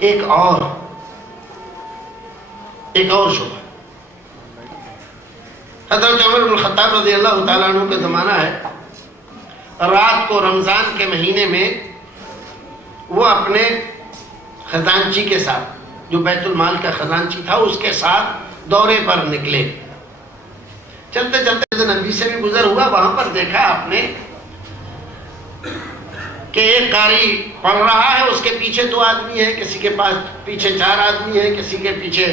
ایک اور شبہ، حضرت عمر بن الخطاب رضی اللہ تعالیٰ عنہ کا زمانہ ہے، رات کو رمضان کے مہینے میں وہ اپنے خزانچی کے ساتھ، جو بیت المال کا خزانچی تھا، اس کے ساتھ دورے پر نکلے. چلتے چلتے نبی سے بھی گزر ہوا، وہاں پر دیکھا آپ نے کہ ایک قاری پڑھ رہا ہے، اس کے پیچھے 2 آدمی ہیں، کسی کے پاس پیچھے 4 آدمی ہیں، کسی کے پیچھے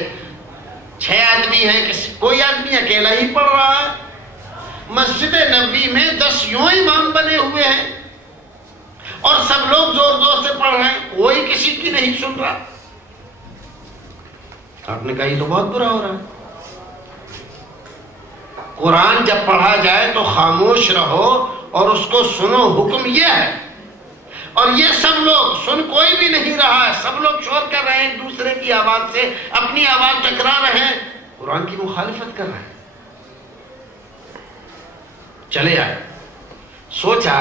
6 آدمی ہیں، کوئی آدمی اکیلا ہی پڑھ رہا ہے. مسجد نبی میں 10 یوں امام بنے ہوئے ہیں اور سب لوگ زور زور سے پڑھ رہے ہیں، کوئی کسی کی نہیں سن رہا. آپ نے کہا یہ تو بہت برا ہو رہا ہے. قرآن جب پڑھا جائے تو خاموش رہو اور اس کو سنو، حکم یہ ہے. اور یہ سب لوگ سن کوئی بھی نہیں رہا ہے، سب لوگ شور کر رہے ہیں ایک دوسرے کی آواز سے، اپنی آواز ٹکرا رہے ہیں، قرآن کی مخالفت کر رہے ہیں. چلے آئے، سوچا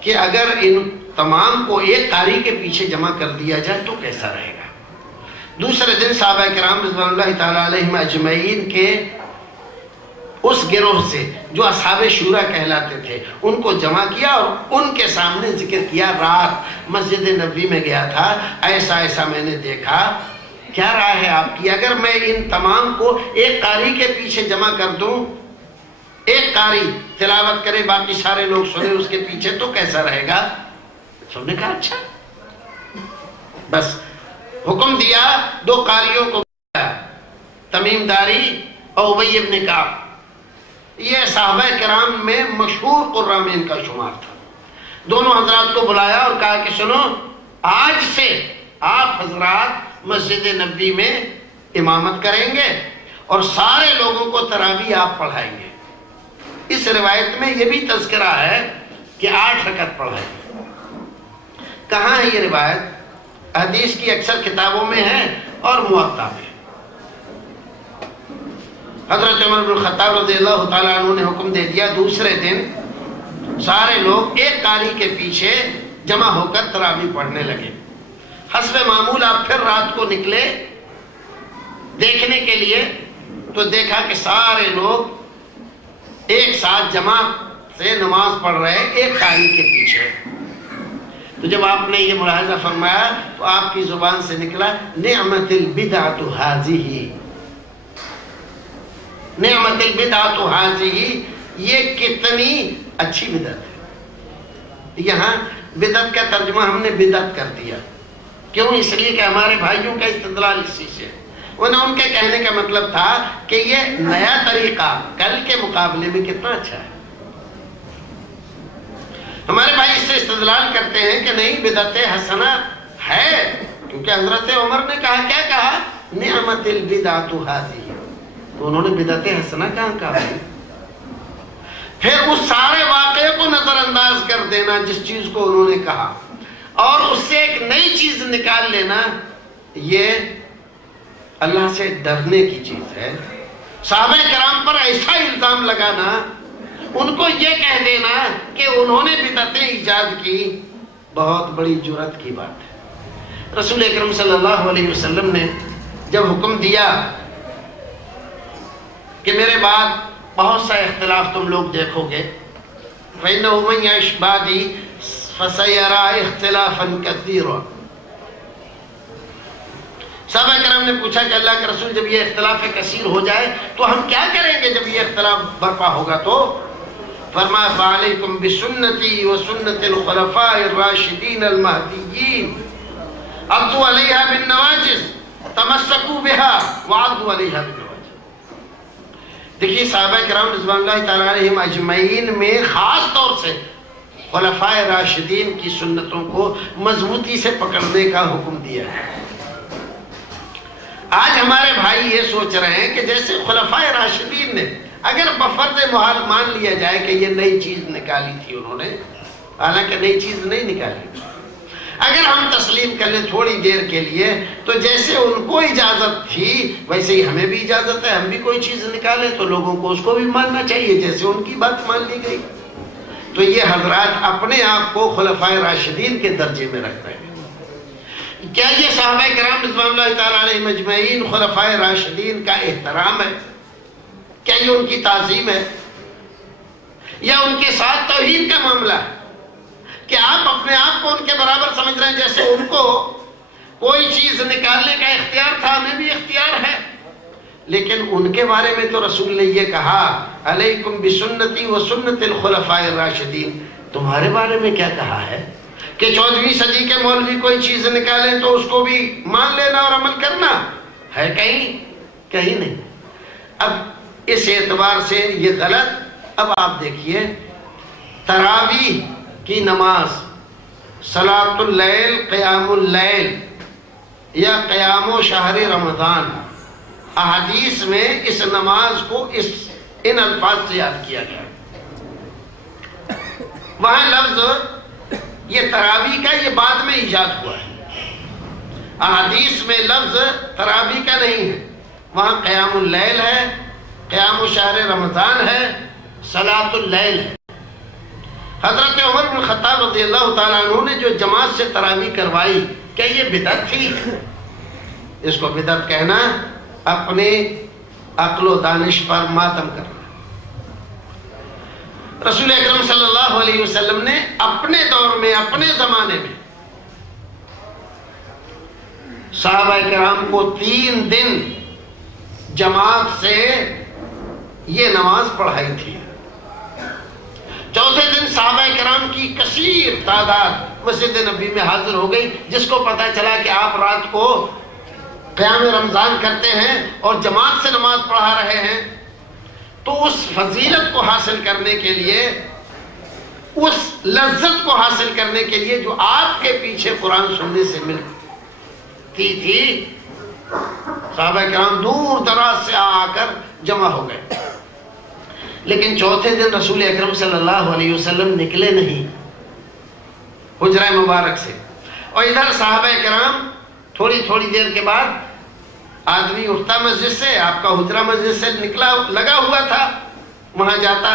کہ اگر ان تمام کو ایک قاری کے پیچھے جمع کر دیا جائے تو کیسا رہے گا. دوسرے دن صحابہ کرام رضوان اللہ تعالی علیہم اجمعین کے اس گروہ سے جو اصحاب شورا کہلاتے تھے ان کو جمع کیا اور ان کے سامنے ذکر کیا. رات مسجد نبوی میں گیا تھا، ایسا ایسا میں نے دیکھا، کیا رائے ہے آپ کی؟ اگر میں ان تمام کو ایک قاری کے پیچھے جمع کر دوں، ایک قاری تلاوت کرے باقی سارے لوگ سنے اس کے پیچھے، تو کیسا رہے گا؟ سب نے کہا اچھا. بس حکم دیا، 2 قاریوں کو تمیم داری اور ابی بن کعب. یہ صحابہ کرام میں مشہور قرامین کا شمار تھا. دونوں حضرات کو بلایا اور کہا کہ سنو، آج سے آپ حضرات مسجد نبوی میں امامت کریں گے اور سارے لوگوں کو تراویح آپ پڑھائیں گے. اس روایت میں یہ بھی تذکرہ ہے کہ 8 رکعت پڑھائیں گے. کہاں ہے یہ روایت؟ حدیث کی اکثر کتابوں میں ہے اور موطا میں. حضرت عمر بن الخطاب رضی اللہ تعالیٰ عنہ نے حکم دے دیا، دوسرے دن سارے لوگ ایک قاری کے پیچھے جمع ہو کر تراویح پڑھنے لگے. حسب معمول آپ پھر رات کو نکلے دیکھنے کے لیے تو دیکھا کہ سارے لوگ ایک ساتھ جمع سے نماز پڑھ رہے ایک قاری کے پیچھے. تو جب آپ نے یہ ملاحظہ فرمایا تو آپ کی زبان سے نکلا، نعمت البدعۃ ھذہ، نعمت البدعۃ ھذہ، یہ کتنی اچھی بدعت ہے. یہاں بدعت کا ترجمہ ہم نے بدعت کر دیا. کیوں؟ اس لیے کہ ہمارے بھائیوں کا استدلال اسی سے، ورنہ ان کے کہنے کا مطلب تھا کہ یہ نیا طریقہ کل کے مقابلے میں کتنا اچھا ہے. ہمارے بھائی اس سے استدلال کرتے ہیں کہ نہیں، بدعت حسنہ ہے، کیونکہ حضرت عمر نے کہا، کیا کہا؟ نعمت البدعۃ ھذہ. تو انہوں نے بدعت حسنہ کہاں کہا؟ پھر اس سارے واقعے کو نظر انداز کر دینا جس چیز کو انہوں نے کہا، اور اس سے ایک نئی چیز نکال لینا، یہ اللہ سے ڈرنے کی چیز ہے. صحابہ کرام پر ایسا الزام لگانا، ان کو یہ کہہ دینا کہ انہوں نے بدعتیں ایجاد کی، بہت بڑی جرأت کی بات ہے. رسول اکرم صلی اللہ علیہ وسلم نے جب حکم دیا کہ میرے بعد بہت سا اختلاف تم لوگ دیکھو گے، فَإِنَّهُ مَن يَعِشْ بَعْدِي فَسَيَرَىٰ اخْتِلَافًا كَثِيرًا. صحابہ کرام نے پوچھا کہ اللہ کے رسول، جب یہ اختلاف کثیر ہو جائے تو ہم کیا کریں گے جب یہ اختلاف برپا ہوگا؟ تو فرمایا فَعَلَيْكُمْ بِسُنَّتِي وَسُنَّةِ الْخُلَفَاءِ الرَّاشِدِينَ الْمَهْدِيِّينَ عَضُّوا عَلَيْهَا بِالنَّوَاجِذِ تَمَسَّكُوا بِهَا وَعَضُّوا عَلَيْهَا بِالنَّوَاجِذِ. دیکھیے صحابہ کرام رضوان اللہ تعالیٰ علیہم اجمعین میں خاص طور سے خلفاء راشدین کی سنتوں کو مضبوطی سے پکڑنے کا حکم دیا ہے. آج ہمارے بھائی یہ سوچ رہے ہیں کہ جیسے خلفاء راشدین نے، اگر بفرض محال مان لیا جائے کہ یہ نئی چیز نکالی تھی انہوں نے، حالانکہ نئی چیز نہیں نکالی، اگر ہم تسلیم کر لیں تھوڑی دیر کے لیے تو جیسے ان کو اجازت تھی ویسے ہی ہمیں بھی اجازت ہے، ہم بھی کوئی چیز نکالیں تو لوگوں کو اس کو بھی ماننا چاہیے جیسے ان کی بات مان لی گئی. تو یہ حضرات اپنے آپ کو خلفائے راشدین کے درجے میں رکھ رہے ہیں. کیا یہ صحابہ کرام رضوان اللہ تعالیٰ علیہ مجمعین خلفائے راشدین کا احترام ہے؟ کیا یہ ان کی تعظیم ہے؟ یا ان کے ساتھ توہین کا معاملہ ہے کہ آپ اپنے آپ کو ان کے برابر سمجھ رہے ہیں؟ جیسے ان کو کوئی چیز نکالنے کا اختیار تھا، ہمیں بھی اختیار ہے، لیکن ان کے بارے میں تو رسول نے یہ کہا علیکم بسنتی و سنت الخلفاء الراشدین. تمہارے بارے میں کیا کہا ہے کہ 14ویں صدی کے مولوی کوئی چیز نکالیں تو اس کو بھی مان لینا اور عمل کرنا ہے؟ کہیں نہیں. اب اس اعتبار سے یہ غلط. اب آپ دیکھیے تراویح کی نماز، صلاۃ اللیل، قیام اللیل یا قیام و شہر رمضان، احادیث میں اس نماز کو ان الفاظ سے یاد کیا گیا. وہاں لفظ یہ تراویح کا یہ بعد میں ایجاد ہوا ہے، احادیث میں لفظ تراویح کا نہیں ہے. وہاں قیام اللیل ہے، قیام و شہر رمضان ہے، صلاۃ اللیل ہے. حضرت عمر بن خطاب رضی اللہ تعالیٰ عنہ نے جو جماعت سے تراویح کروائی، کیا یہ بدعت تھی؟ اس کو بدعت کہنا اپنے عقل و دانش پر ماتم کرنا. رسول اکرم صلی اللہ علیہ وسلم نے اپنے دور میں، اپنے زمانے میں صحابہ کرام کو 3 دن جماعت سے یہ نماز پڑھائی تھی. چوتھے دن صحابہ کرام کی کثیر تعداد مسجد نبی میں حاضر ہو گئی، جس کو پتہ چلا کہ آپ رات کو قیام رمضان کرتے ہیں اور جماعت سے نماز پڑھا رہے ہیں. تو اس فضیلت کو حاصل کرنے کے لیے، اس لذت کو حاصل کرنے کے لیے جو آپ کے پیچھے قرآن سننے سے ملتی تھی، صحابہ کرام دور دراز سے آ کر جمع ہو گئے. لیکن چوتھے دن رسول اکرم صلی اللہ علیہ وسلم نکلے نہیں حجرہ مبارک سے، اور ادھر صحابہ کرام تھوڑی دیر کے بعد آدمی اٹھتا مسجد سے، آپ کا حجرہ مسجد سے نکلا لگا ہوا تھا، وہاں جاتا،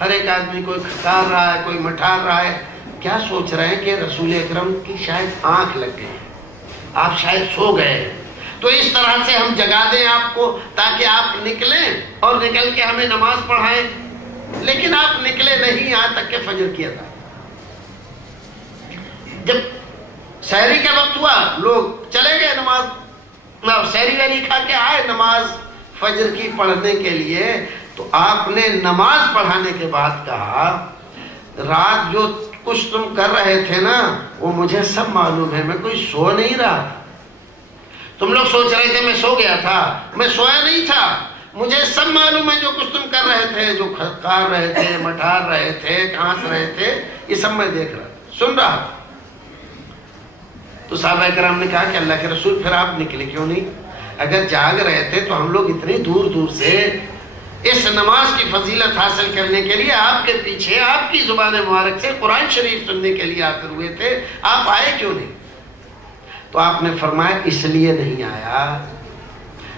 ہر ایک آدمی کوئی کھکار رہا ہے، کوئی مٹھار رہا ہے. کیا سوچ رہے ہیں کہ رسول اکرم کی شاید آنکھ لگ گئی، آپ شاید سو گئے، تو اس طرح سے ہم جگا دیں آپ کو تاکہ آپ نکلیں اور نکل کے ہمیں نماز پڑھائیں. لیکن آپ نکلے نہیں یہاں تک کہ فجر کی اذان. جب سحری کا وقت ہوا لوگ چلے گئے نماز، سحری والی کھا کے آئے نماز فجر کی پڑھنے کے لیے. تو آپ نے نماز پڑھانے کے بعد کہا رات جو کچھ تم کر رہے تھے نا وہ مجھے سب معلوم ہے، میں کوئی سو نہیں رہا. تم لوگ سوچ رہے تھے میں سو گیا تھا، میں سویا نہیں تھا. مجھے سب معلوم ہے جو کچھ تم کر رہے تھے، جو کھکار رہے تھے، مٹھار رہے تھے، کھانس رہے تھے، یہ سب میں دیکھ رہا تھا، سن رہا تھا. تو صحابہ کرام نے کہا کہ اللہ کے رسول پھر آپ نکلے کیوں نہیں؟ اگر جاگ رہے تھے تو ہم لوگ اتنی دور سے اس نماز کی فضیلت حاصل کرنے کے لیے آپ کے پیچھے آپ کی زبان مبارک سے قرآن شریف سننے کے لیے آکر ہوئے تھے، آپ آئے کیوں نہیں؟ تو آپ نے فرمایا اس لیے نہیں آیا،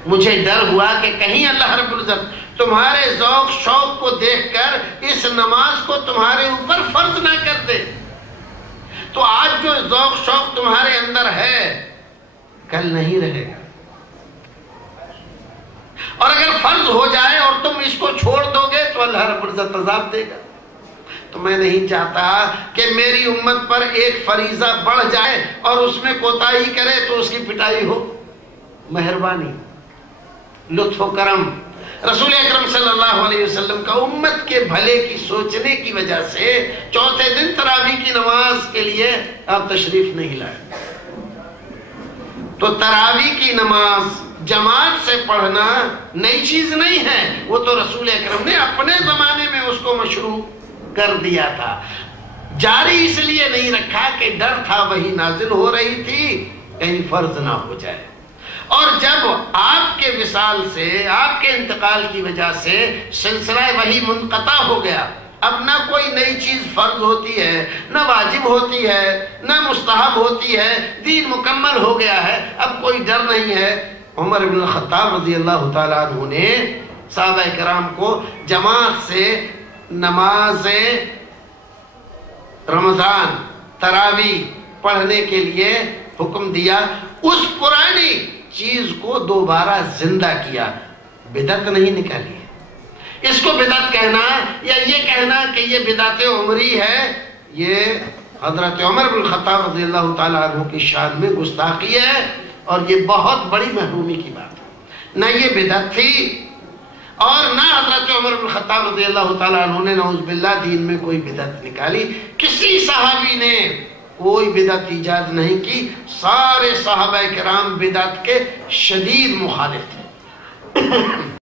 مجھے ڈر ہوا کہ کہیں اللہ رب العزت تمہارے ذوق شوق کو دیکھ کر اس نماز کو تمہارے اوپر فرض نہ کر دے. تو آج جو ذوق شوق تمہارے اندر ہے کل نہیں رہے گا، اور اگر فرض ہو جائے اور تم اس کو چھوڑ دو گے تو اللہ رب العزت عذاب دے گا. تو میں نہیں چاہتا کہ میری امت پر ایک فریضہ بڑھ جائے اور اس میں کوتاہی کرے تو اس کی پٹائی ہو. مہربانی، لطف و کرم رسول اکرم صلی اللہ علیہ وسلم کا امت کے بھلے کی سوچنے کی وجہ سے چوتھے دن تراویح کی نماز کے لیے آپ تشریف نہیں لائے. تو تراویح کی نماز جماعت سے پڑھنا نئی چیز نہیں ہے، وہ تو رسول اکرم نے اپنے زمانے میں اس کو مشروع کر دیا تھا. جاری اس لیے نہیں رکھا کہ ڈر تھا وحی نازل ہو رہی تھی کہیں فرض نہ ہو جائے. اور جب آپ کے وصال سے، آپ کے انتقال کی وجہ سے سلسلہ وحی منقطع ہو گیا، اب نہ کوئی نئی چیز فرض ہوتی ہے، نہ واجب ہوتی ہے، نہ مستحب ہوتی ہے، دین مکمل ہو گیا ہے، اب کوئی ڈر نہیں ہے. عمر بن الخطاب رضی اللہ تعالیٰ عنہ نے صحابہ کرام کو جماعت سے نماز رمضان تراوی پڑھنے کے لیے حکم دیا، اس پرانی چیز کو دوبارہ زندہ کیا، بدعت نہیں نکالی ہے۔ اس کو بدعت کہنا یا یہ کہنا کہ یہ بدعت عمری ہے، یہ حضرت عمر بن الخطاب رضی اللہ تعالیٰ عنہ کی شان میں گستاخی ہے، اور یہ بہت بڑی محرومی کی بات ہے۔ نہ یہ بدعت تھی، اور نہ حضرت عمر بن الخطاب رضی اللہ تعالیٰ عنہ نے نعوذ باللہ دین میں کوئی بدعت نکالی۔ کسی صحابی نے کوئی بدعت ایجاد نہیں کی، سارے صحابہ کرام بدعت کے شدید مخالف تھے۔